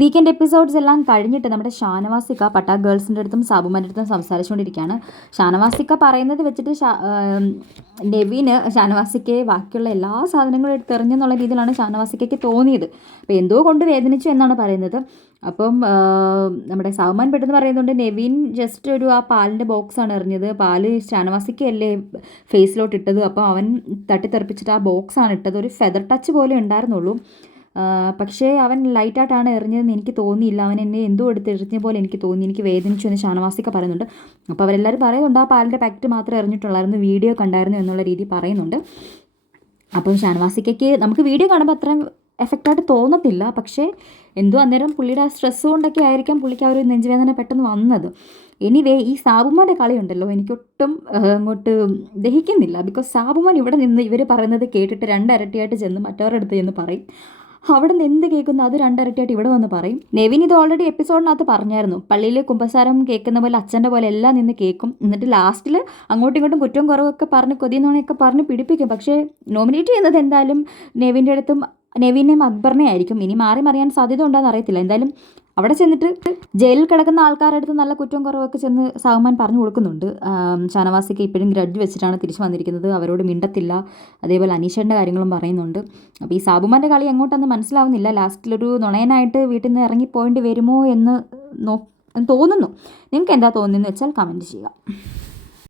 Weekend episodes എല്ലാം കഴിഞ്ഞിട്ട് നമ്മുടെ ഷാനവാസിക്ക പട്ടാ ഗേൾസിൻ്റെ അടുത്തും സാബുമാൻ്റെ അടുത്തും സംസാരിച്ചുകൊണ്ടിരിക്കുകയാണ്. ഷാനവാസിക്ക പറയുന്നത് വെച്ചിട്ട് നെവിന് ഷാനവാസിക്കയെ ബാക്കിയുള്ള എല്ലാ സാധനങ്ങളും എടുത്തെറിഞ്ഞെന്നുള്ള രീതിയിലാണ് ഷാനവാസിക്കയ്ക്ക് തോന്നിയത്. അപ്പോൾ എന്തോ കൊണ്ട് വേദനിച്ചു എന്നാണ് പറയുന്നത്. അപ്പം നമ്മുടെ സാബുമാൻ പെട്ടെന്ന് പറയുന്നുണ്ട് നെവിൻ ജസ്റ്റ് ആ പാലിൻ്റെ ബോക്സാണ് എറിഞ്ഞത്, പാല് ഷാനവാസിക്കയല്ലേ ഫേസിലോട്ട് ഇട്ടത്, അപ്പോൾ അവൻ തട്ടിത്തെറിപ്പിച്ചിട്ട് ആ ബോക്സാണ് ഇട്ടത്, ഒരു ഫെദർ ടച്ച് പോലെ ഉണ്ടായിരുന്നുള്ളൂ, പക്ഷേ അവൻ ലൈറ്റായിട്ടാണ് എറിഞ്ഞതെന്ന് എനിക്ക് തോന്നിയില്ല, അവൻ എന്നെ എന്തോ എടുത്ത് എറിഞ്ഞ പോലെ എനിക്ക് തോന്നി, എനിക്ക് വേദനിച്ചു എന്ന് ഷാനവാസിക്ക പറയുന്നുണ്ട്. അപ്പോൾ അവരെല്ലാവരും പറയുന്നുണ്ട് ആ പാലിൻ്റെ പാക്കറ്റ് മാത്രമേ എറിഞ്ഞിട്ടുള്ളായിരുന്നു, വീഡിയോ കണ്ടായിരുന്നു എന്നുള്ള രീതി പറയുന്നുണ്ട്. അപ്പം ഷാനവാസിക്കയ്ക്ക് നമുക്ക് വീഡിയോ കാണുമ്പോൾ അത്രയും എഫക്റ്റായിട്ട് തോന്നത്തില്ല, പക്ഷേ എന്തോ അന്നേരം പുള്ളിയുടെ ആ സ്ട്രെസ് കൊണ്ടൊക്കെ ആയിരിക്കാം പുള്ളിക്ക് ആ ഒരു നെഞ്ചുവേദന പെട്ടെന്ന് വന്നത്. എനിവേ ഈ സാബുമാൻ്റെ കളിയുണ്ടല്ലോ എനിക്കൊട്ടും അങ്ങോട്ട് ദഹിക്കുന്നില്ല. ബിക്കോസ് സാബുമാൻ ഇവിടെ നിന്ന് ഇവർ പറയുന്നത് കേട്ടിട്ട് രണ്ടരട്ടിയായിട്ട് ചെന്ന് മറ്റവരുടെ അടുത്ത് ചെന്ന് പറയും, അവിടെ നിന്ന് എന്ത് കേൾക്കുന്നു അത് രണ്ടരട്ടിയായിട്ട് ഇവിടെ വന്ന് പറയും. നെവിൻ ഇത് ഓൾറെഡി എപ്പിസോഡിനകത്ത് പറഞ്ഞായിരുന്നു, പള്ളിയിൽ കുമ്പസാരം കേൾക്കുന്ന പോലെ അച്ഛൻ്റെ പോലെ എല്ലാം നിന്ന് കേൾക്കും, എന്നിട്ട് ലാസ്റ്റിൽ അങ്ങോട്ടും ഇങ്ങോട്ടും കുറ്റവും കുറവൊക്കെ പറഞ്ഞ് കൊതിയെന്നോണയൊക്കെ പറഞ്ഞ് പിടിപ്പിക്കും. പക്ഷേ നോമിനേറ്റ് ചെയ്യുന്നത് എന്തായാലും നെവിൻ്റെ അടുത്തും നെവിനെയും അക്ബറിനെ ആയിരിക്കും. ഇനി മാറി മറിയാൻ സാധ്യത ഉണ്ടോയെന്ന് അറിയത്തില്ല. എന്തായാലും അവിടെ ചെന്നിട്ട് ജയിലിൽ കിടക്കുന്ന ആൾക്കാരുടെ അടുത്ത് നല്ല കുറ്റവും കുറവൊക്കെ ചെന്ന് സാബുമാൻ പറഞ്ഞു കൊടുക്കുന്നുണ്ട്. ഷാനവാസിക്ക് ഇപ്പോഴും ഗ്രഡ്ജ് വെച്ചിട്ടാണ് തിരിച്ചു വന്നിരിക്കുന്നത്, അവരോട് മിണ്ടത്തില്ല, അതേപോലെ അനീഷേൻ്റെ കാര്യങ്ങളും പറയുന്നുണ്ട്. അപ്പോൾ ഈ സാബുമാൻ്റെ കളി എങ്ങോട്ടെന്ന് മനസ്സിലാവുന്നില്ല. ലാസ്റ്റിലൊരു നുണയനായിട്ട് വീട്ടിൽ നിന്ന് ഇറങ്ങിപ്പോയേണ്ടി വരുമോ എന്ന് തോന്നുന്നു. നിങ്ങൾക്ക് എന്താ തോന്നുന്നതെന്ന് വെച്ചാൽ കമൻറ്റ് ചെയ്യുക.